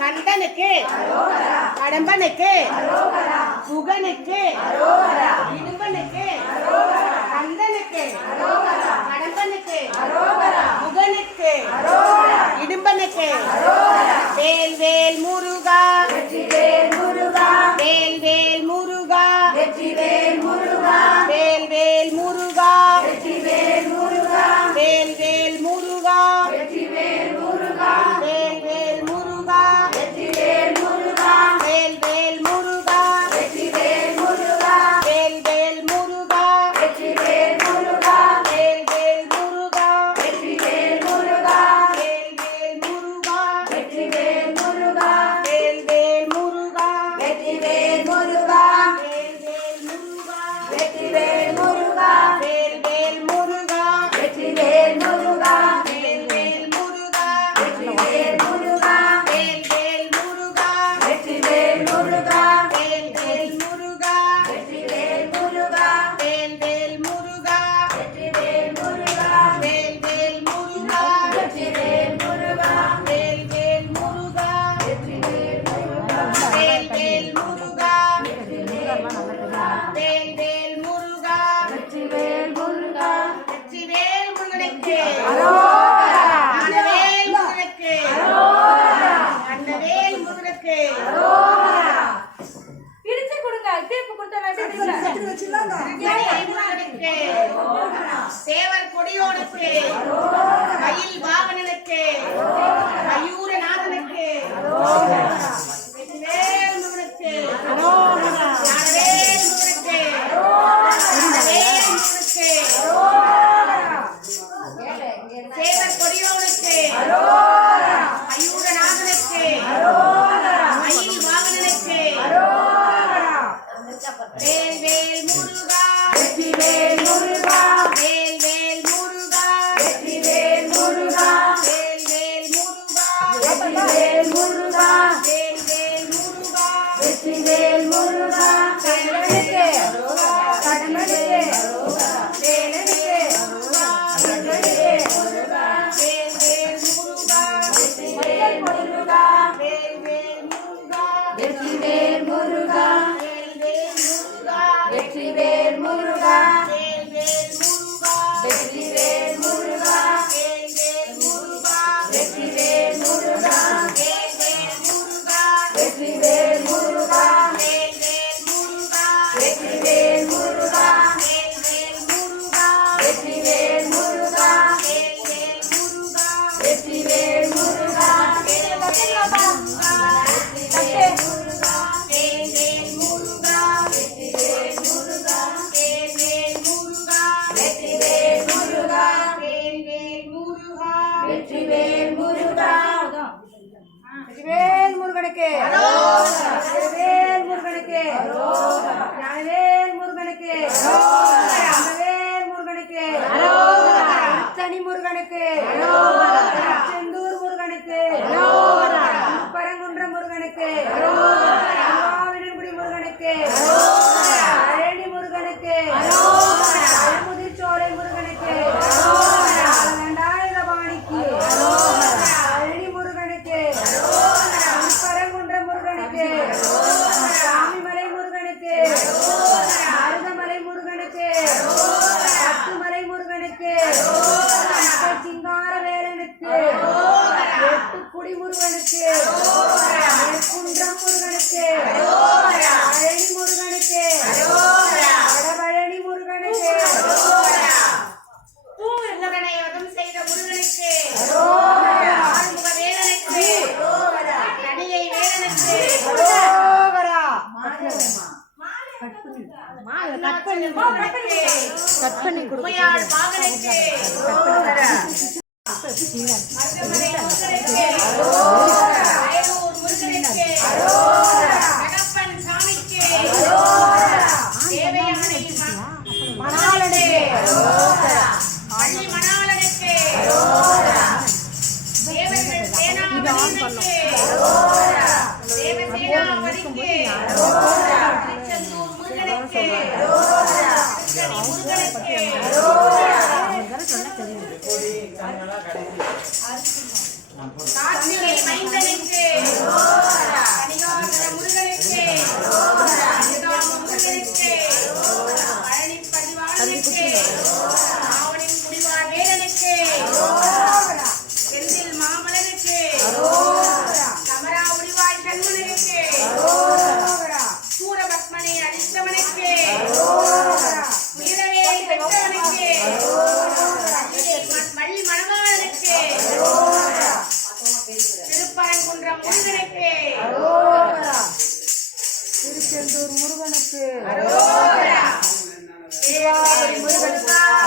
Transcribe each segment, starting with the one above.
கந்தனுக்கு கடம்பனுக்கு குகனுக்கு இடும்பனுக்கு கந்தனுக்கு கடம்பனுக்கு குகனுக்கு இடும்பனுக்கு வேல் வேல் முருகா வேல் வேல் முருகா வேல் வேல் முருகா வேல் வேல் முருகா சேவர் கொடியோனுக்கு மயில் வாகனனுக்கு மயூரநாதனுக்கு வெற்றிவேல் முருகனுக்கு ஞானவேல் முருகனுக்கு சேவர் கொடியோனுக்கு மயூரநாதனுக்கு மயில் வாகனனுக்கு வேல் வேல் முருகா வெற்றிவேல் முருகா வேல் வேல் முருகா வெற்றிவேல் முருகா வேல் வேல் முருகா வெற்றிவேல் முருகா வேல் வேல் முருகா வெற்றிவேல் முருகா கடம்பனுக்கு கடம்பனுக்கு வேலனுக்கு வேல் வேல் முருகா வெற்றிவேல் முருகா வேல் வேல் முருகா வெற்றிவேல் முருகா வெற்றிவேல் முருகா வெற்றிவேல் முருகா வேல்வேல் முருகா வெற்றிவேல் முருகா வேல்வேல் முருகா வெற்றிவேல் முருகா வேல்வேல் முருகா வேல்வேல் முருகா வெற்றிவேல் முருகா வேல்வேல் முருகா வெற்றிவேல் முருகா வேல்வேல் முருகா வெற்றிவேல் முருகா வெற்றிவேல் முருகனுக்கு வெற்றிவேல் முருகனுக்கு ஞானவேல் முருகனுக்கு முருகனுக்கு தனி முருகனுக்கு செந்தூர் முருகனுக்கு பரங்குன்ற முருகனுக்கு காவினங்குடி முருகனுக்கு பழனி முருகனுக்கு முதிர்ச்சோலை முருகனுக்கு பாணிக்கு பழனி முருகனுக்கு பரங்குன்ற முருகனுக்கு சாமிமலை முருகனுக்கு மருதமலை முருகனுக்கு பத்துமலை முருகனுக்கு சிங்கார வேலனுக்கு எட்டுக்குடி முருகனுக்கு குன்றம் முருகனுக்கு பழனி முருகனுக்கு வடபழனி முருகனுக்கு முருகனையோகம் செய்த முருகனுக்கு ஆறுமுக வேலனுக்கு தனியை வேலனுக்கு உமையாள் பாகனுக்கு மருதமலை முருகனுக்கு அயலூர் முருகனுக்கு தகப்பன் சாமிக்கு தேவையானை மணாளனுக்கு பள்ளி மணாளனுக்கு தேவர்கள் சேனாபதிக்கு தேவசேனாபதிக்கு திருச்செந்தூர் முருகனுக்கு திருச்செடி முருகனுக்கு கார்த்திகை மைந்தனுக்கு கனிகாசர முருகனுக்கு அனுதாம முருகனுக்கு பழனி பதிவாளனுக்கு ஆவணின் குடிவாழ் வேலனுக்கு செந்தில் மாமலனுக்கு கமரா உடிவாய் கண்மணனுக்கு சூரபத்மனை அழித்தவனுக்கு வீரவேலை பெற்றவனுக்கு வள்ளி மணவாளனுக்கு திருப்பரங்குன்றம் முருகனுக்கு திருச்செந்தூர் முருகனுக்கு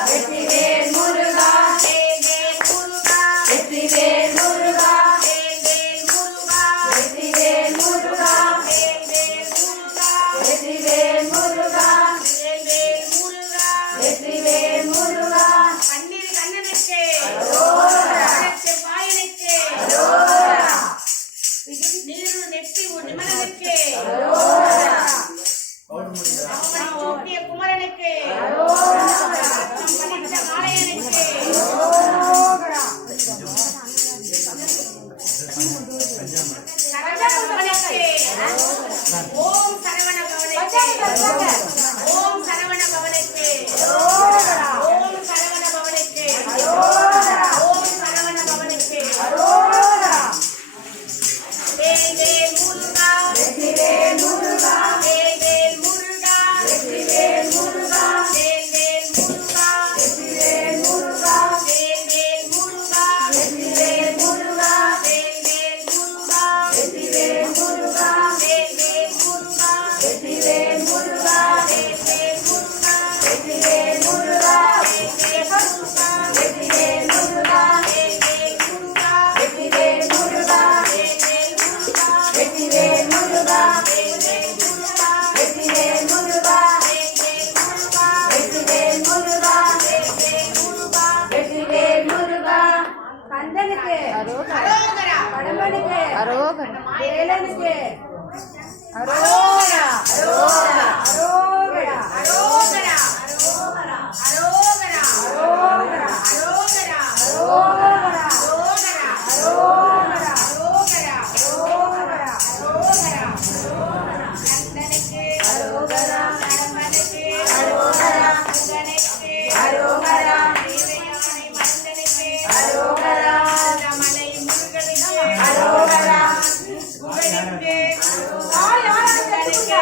வெற்றிவேல் முருகா வேல்வேல் முருகா வெற்றிவேல் முருகா வேல்வேல் முருகா வெற்றிவேல் முருகா வேல்வேல் முருகா வெற்றிவேல் முருகா வேல்வேல் முருகா வெற்றிவேல் முருகா பன்னிரு கண்ணனுக்கு அரோகரா வாயனுக்கு அரோகரா நீரு நெற்றி நிமலனுக்கு அரோகரா சூட்டிய குமரனுக்கு பணித்த மாலையனுக்கு சரவணபவனுக்கு ஓம் சரவணபவனுக்கு ஓம் சரவணபவனுக்கு ஓம் சரவணபவனுக்கு ஓம் சரவணபவனுக்கு வேல்வேல் முருகா வெற்றிவேல் முருகா வேல்வேல் முருகா வெற்றிவேல் முருகா வேல்வேல் முருகா வெற்றிவேல் முருகா வேல்வேல் முருகா வெற்றிவேல் முருகா வேல்வேல் முருகா வெற்றிவேல் முருகா வேல்வேல் முருகா வெற்றிவேல் முருகா வேல்வேல் முருகா வெற்றிவேல் முருகா வேல்வேல் முருகா வெற்றிவேல் முருகா வேல்வேல் முருகா வெற்றிவேல் முருகா வேல்வேல் முருகா வெற்றிவேல் முருகா வேல்வேல் முருகா வெற்றிவேல் முருகா வேல்வேல் முருகா வெற்றிவேல் முருகா வேல்வேல் முருகா வெற்றிவேல் முருகா கந்தனுக்கு அரோகரா கடம்பனுக்கு அரோகரா வேலனுக்கு அரோகரா அரோகரா அரோகரா அரோகரா அரோகரா அரோகரா அரோகரா அரோகரா அரோகரா அரோகரா அரோகரா அரோகரா அரோகரா அரோகரா கந்தனுக்கு அரோகரா கடம்பனுக்கு அரோகரா முருகனுக்கு அரோகரா தேவயானை மந்தனுக்கு அரோகரா மலை முருகனுக்கு அரோகரா முருகனுக்கு முருகனுக்கு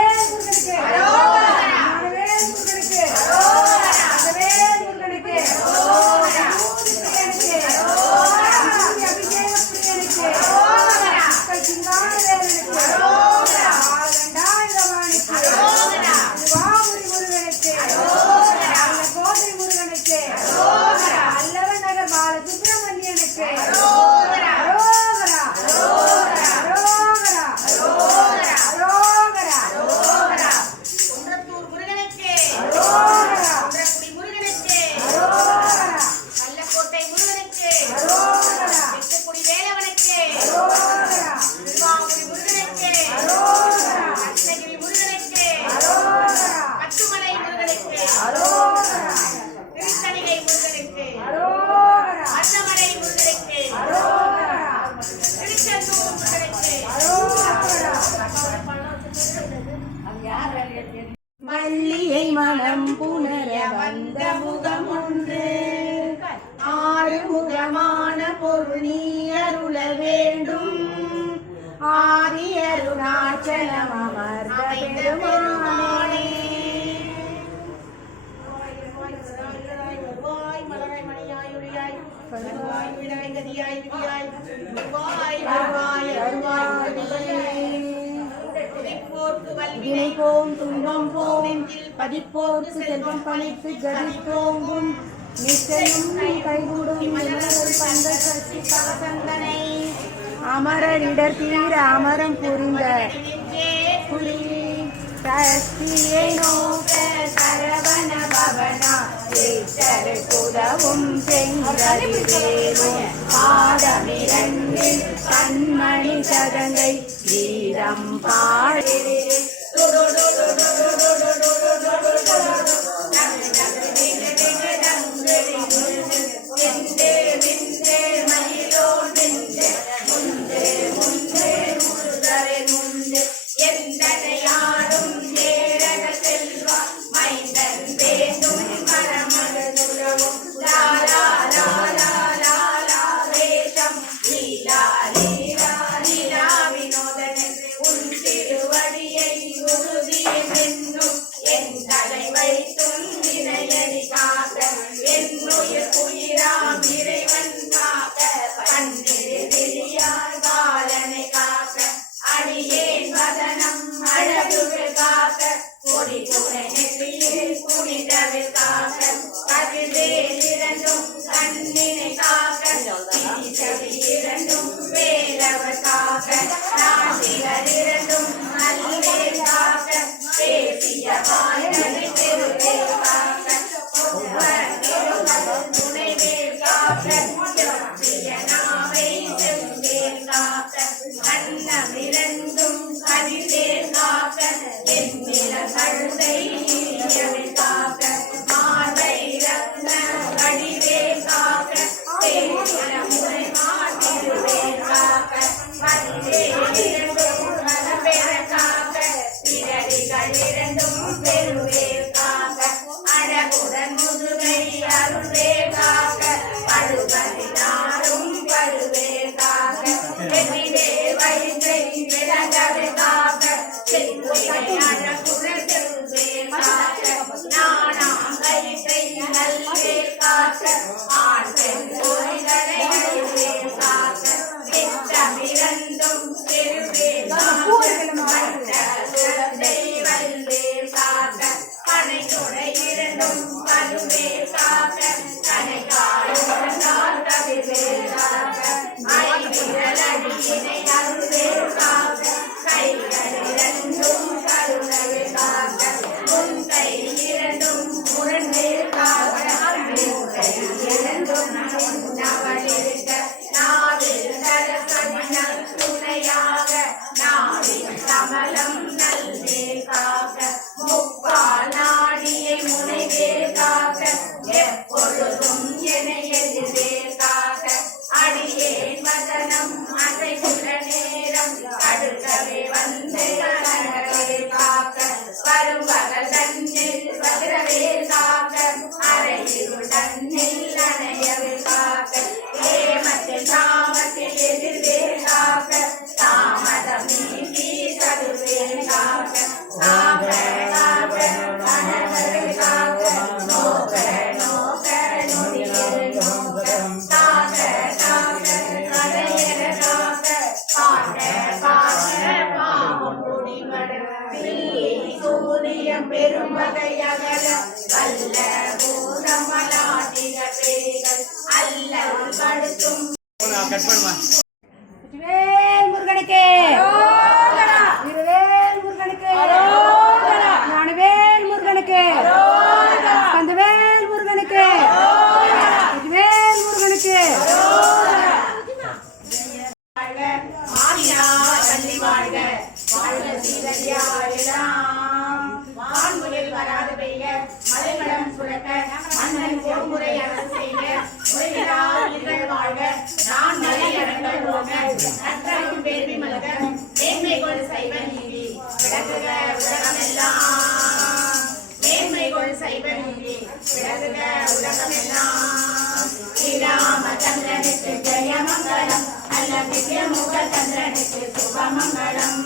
ஆதி அருணாச்சலம் அமர்ந்த பெருமானே. வினைபோம் துன்பம் போம் பதிப்போர்க்கு செல்வம் பணித்து கதித்தோங்கும் நிச்சயம் கைகூடும் பந்த சக்தி கவசந்தனை அமரரிடர் தீர அமரம் புரிந்த புரி சக்தியை நோக்க சரவண பவனா உதவும் செங்கரிவேலும் பாதமிரண்டில் கண்மணி சதங்கை வீரம் பாடே. முருகனுக்கு முருகனுக்கு ஞானவேல் முருகனுக்கு கந்தவேல் முருகனுக்கு வேல் முருகனுக்கு வராது பெய்ய மலைமலம் சுரக்க மன்னன் பொறுமுறை அரசு செய்ய வாழ்க நான் மலையடங்கள் போக நற்றாக்கும் பேர்மை மலக மேன்மை கொள் சைவ நீதி விளக்குக உலகமெல்லாம் மேன்மை கொள் சைவ நீதி விளக்குக உலகமெல்லாம் ஸ்ரீராமச்சந்திரனுக்கு ஜெய மங்களம். நல்ல திவ்யமுக சந்திரனுக்கு சுபமங்கலம்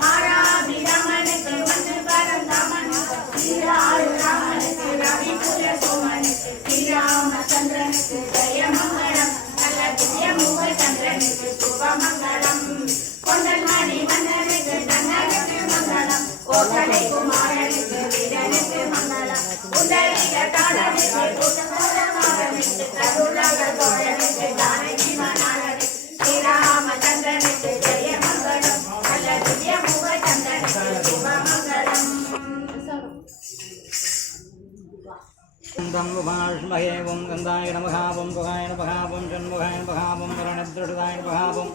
மாராபிராமனுக்கு வந்து பரந்தாமனுக்கு ஸ்ரீராமனுக்கு ரவிபுர சோமனுக்கு ஸ்ரீராமச்சந்திரனுக்கு ஜெயமங்கலம் நல்ல திவ்யமுக சந்திரனுக்கு சுபமங்கலம் கொண்டல் மணி மன்னனுக்கு கண்ணனுக்கு மங்களம் கோட்டலை குமாரனுக்கு வீரனுக்கு மங்களம் குண்டலிக தாளனுக்கு கூட்டமாரனுக்கு கருணக தோழனுக்கு ஜானகி மணாளனுக்கு ஸ்ரீராமச்சந்திரனுக்கு ஜெயமங்கலம் நல்ல திவ்யமுக சந்திரனுக்கு சுபமங்கலம் உபாஷ்மகே ஓம் கந்தாய நமः ஓம் குகாய நமः ஓம் ஷண்முகாய நமः ஓம் வரணத்ருடாய நமः ஓம்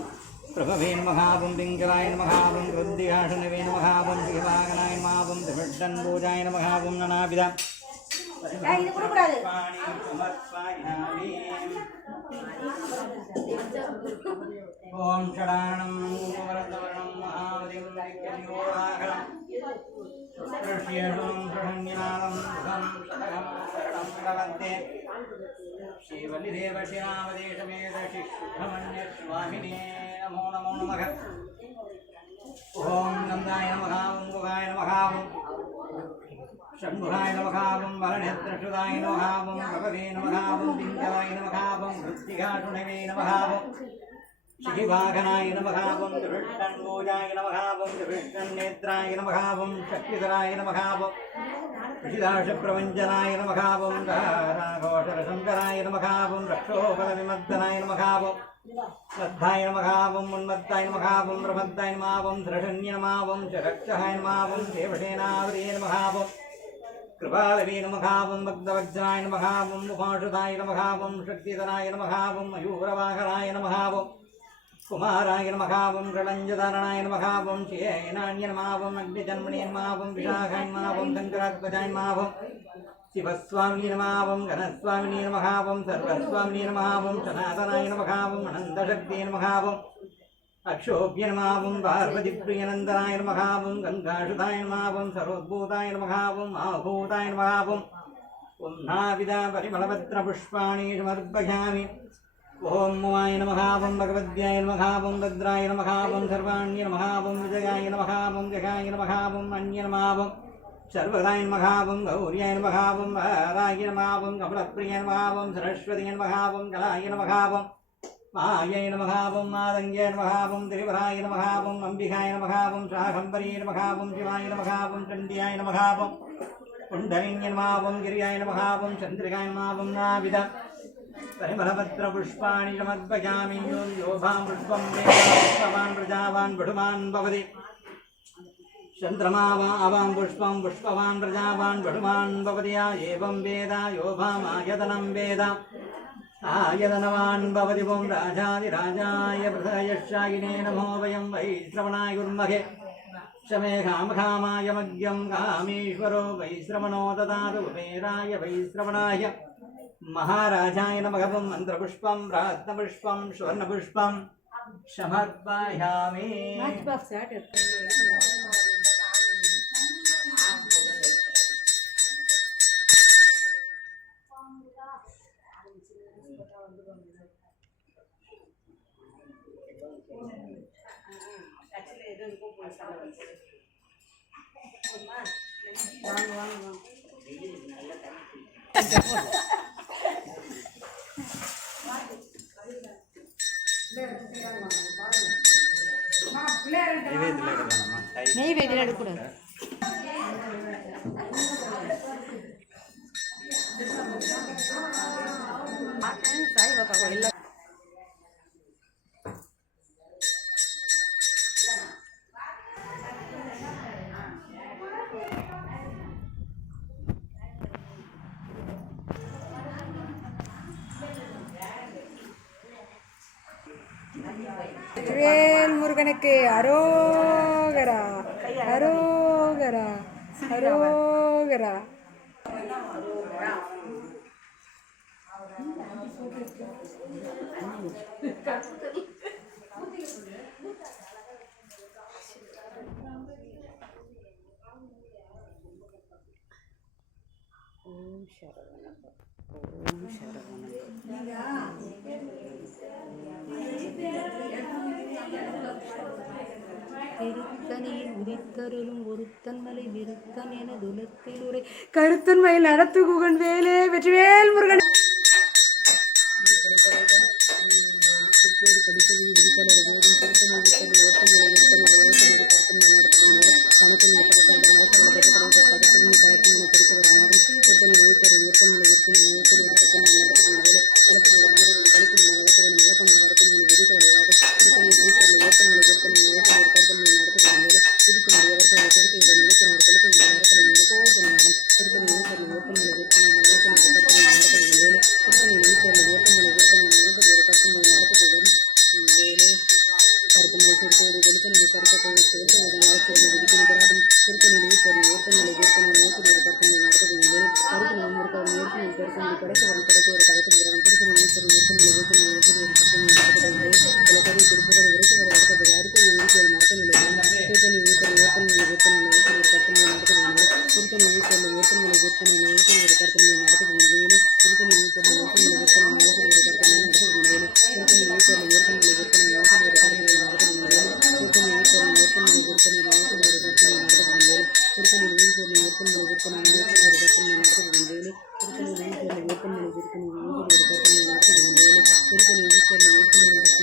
பிரபவே நமः ஓம் பிங்களாய நமः ஓம் ருத்தியாஷனவே நமः ஓம் சிவாகனாய நமः ஓம் திவிஷ்டன் பூஜாய நமः ஓம் நனாவித இது கொடுக்கூடாது ஓம் ஷடாணம் வரதவரணம் மகாவதிம் நித்யோராகரம் ऋष्येषं शृण्यनादं सुखं शतकं शरणं प्रपद्ये श्रीवल्लिदेव श्रीरामदेशमेध श्रीशुद्धमन्यस्वामिने नमो नमो नमः ॐ नन्दाय नमः ॐ गुहाय नमः ॐ षण्मुखाय नमः ॐ वरनेत्रसुताय नमः ॐ भगवे नमः ॐ पिङ्गलाय नमः ॐ वृत्तिघाटुनवे नमः ॐ श्रीवाघनाय नमः ॐ त्रिविष्टन्भुजाय नमः ॐ त्रिविष्टन्नेत्राय नमः ॐ शक्तिधराय नमः ॐ ऋषिदाशप्रवञ्चनाय नमः ॐ राघोषरशङ्कराय नमः ॐ रक्षोबलविमर्दनाय नमः ॐ श्रद्धाय नमः ॐ उन्मत्ताय नमः ॐ प्रमत्ताय नमः ॐ धृषण्य नमः ॐ चरक्षहाय नमः ॐ देवसेनावरे नमः ॐ कृपालवे नमः ॐ भक्तवज्राय नमः ॐ उपाशुताय नमः ॐ शक्तिधराय नमः ॐ मयूरवाहनाय नमः ॐ कुमाराय नमः ॐ प्रलञ्जधारणाय नमः ॐ श्रियेनान्य नमः ॐ अग्निजन्मणे नमः ॐ विशाखाय नमः ॐ शङ्करात्मजाय नमः ॐ शिवस्वामिने नमः ॐ घनस्वामिने नमः ॐ सर्वस्वामिने नमः ॐ सनातनाय नमः ॐ अनन्तशक्तिये नमः ॐ अक्षोभ्य नमः ॐ पार्वतीप्रियनन्दनाय नमः ॐ गङ्गासुताय नमः ॐ सर्वोद्भूताय नमः ॐ आहूताय नमः ॐ नाविदा परिमलपत्रपुष्पाणि समर्पयामि ॐ उमाय नमः ॐ भगवद्याय नमः ॐ भद्राय नमः ॐ सर्वाण्य नमः ॐ विजयाय नमः ॐ जगाय नमः ॐ अन्य नमः ॐ सर्वदाय नमः ॐ गौर्याय नमः ॐ वाराय नमः ॐ कमलप्रियाय नमः ॐ सरस्वतीय नमः ॐ कलाय नमः ॐ मायै नमः ॐ मादङ्ग्याय नमः ॐ त्रिपुराय नमः ॐ अम्बिकाय नमः ॐ शाकम्भर्यै नमः ॐ शिवाय नमः ॐ चण्ड्याय नमः ॐ कुण्डलिन्यै नमः ॐ गिर्याय नमः ॐ चन्द्रिकाय नमः ॐ नाविद परिमलपत्रपुष्पाणि समर्पयामि योभां पुष्पं पुष्पवान् प्रजावान् वढुमान् भवति चन्द्रमा वां पुष्पं पुष्पवान् प्रजावान् वढुमान् भवति एवं वेद योभामायतनं वेद आयतनवान् भवति ॐ राजाधिराजाय प्रथयशायिने नमो वयं वै श्रवणाय उन्महे शमेघामघामाय मग्यं कामेश्वरो वैश्रवणो ददातु कुबेराय वैश्रवणाय महाराजाय नमः मन्त्रपुष्पं रत्नपुष्पं स्वर्णपुष्पं समर्पयामि நெய்வேத்தியம் எடுக்கக்கூடாது. சாய்பாபா கோயில் வேல் முருகனுக்கு அரோகரா அரோகரா அரோகரா. ஓம் சரவண ஓம் சரவணன். திருத்தணியில் உதித்தருளும் ஒருத்தன் மலை விருத்தன் என துலத்தில் உரை கருத்தன் மயில் நடத்து குகன் வேலே வெற்றிவேல் முருகன். கடித்தவழி உதித்தலர் கோதும் திருத்தணி உதித்தல் ஓட்டங்களை இருத்தனை ஓட்டல் ஒரு கருத்தன் நடத்துகின்ற கணக்கு பறக்கண்ட மலக்கவள பதக்கடை பதக்கத்தின் கணக்கு பெருக்கவரமாகும் திருத்தணி ஊத்தர் ஊர்த்தன்களை இருத்தனை ஊத்தல் ஒரு கருத்தன் நடத்துகின்ற வேலை கலப்பு கழிப்பு வழக்கவன் மலக்கம் வரப்பின் விதிக்கவளைவாகும் திருத்தணி ஊத்தல் ஓட்டங்களை இருத்தனை ஓட்டல் ஒரு கருத்தன் நடத்துகின்ற வேலை விதிக்கும் அவர்கள் கொடுக்க நினைக்கிற கொடுக்க வரக்களை இருக்கோட்டனாகும் திருத்தணி ஊத்தல் ஓட்டங்களை இருத்தனை ஓட்டல் ஒரு கருத்தனை நடத்துகின்ற வேலை திருத்தணி ஊத்தல் ஓட்டங்களை இருத்தனை ஓட்டல் ஒரு கருத்தனை நடத்துகின்ற வேலை கருத்தமலை சிறுத்தையை வெளித்தனவை கருத்தத்தை சேர்ந்து விதிக்கிறார்கள் திருத்தணியில் ஊத்தல் ஓட்டங்களை இருத்தனை ஓட்டல் ஒரு கருத்தனை நடத்துகின்ற வேலை கருத்தனை முறுக்காக முயற்சி கருத்தனை கடைசவன் கடைசியை கடத்துகிறான் திருத்தணி ஊத்தல் ஓட்டங்களை இருத்தனை ஓட்டல் ஒரு கருத்தனை நடத்துகின்ற சிலகரை திருப்புகளை உரைத்தவரை அடுத்தது அறிக்கையை உரிக்கையை நடத்த நிலையில் திருத்தணி ஊத்தல் ஓட்டங்களை விற்பனை ஓட்டல் ஒரு கருத்தனை நடத்துகின்ற திருத்தணி ஊத்தல் ஓட்டங்களை விற்பனை ஓட்டல் ஒரு கருத்தனை நடத்துகின்ற வேலை திருத்தணி ஊத்தல் ஓட்டங்களை விற்பனை ஓட்டல் ஒரு கருத்தனை நடத்துகின்ற வேலை திருத்தணி ஊத்தல் ஓட்டங்களை விற்பனை ஓட்டல் ஒரு கருத்தனை நடத்துகின்ற வேலை திருத்தணி ஊத்தல் ஓட்டங்களை விற்பனை ஓட்டல் ஒரு கருத்தனை நடத்துகின்ற வேலை திருத்தணி ஊத்தல் ஓட்டங்களை விற்பனை ஓட்டல் ஒரு கருத்தனை நடத்துகின்ற வேலை திருத்தணி ஊத்தல் ஓட்டங்களை விற்பனை ஓட்டல் ஒரு கருத்தனை நடத்துகின்ற வேலை திருத்தணி ஊத்தல் ஓட்டங்களை விற்பனை ஓட்டல்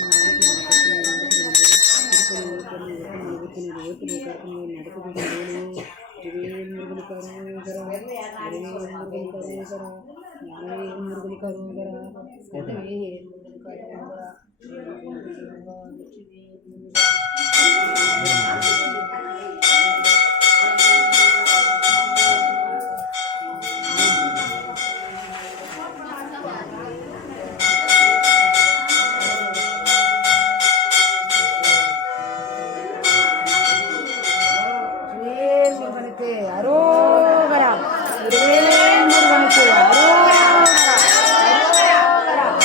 ஒரு கருத்தனை நடத்துகின்ற வேலை திருத்தணி ஊத்தல் ஓட்டங்களை விற்பனை ஓட்டல் ஒரு கருத்தனை நடத்துகின்ற வேலை முருகனுக்கு அரோகரா முருகனுக்கு அரோகரா முருகனுக்கு அரோகரா முருகனுக்கு அரோகரா.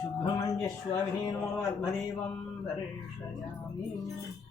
सुब्रह्मण्य स्वामिने नमो आत्मदेवं दर्शयामि।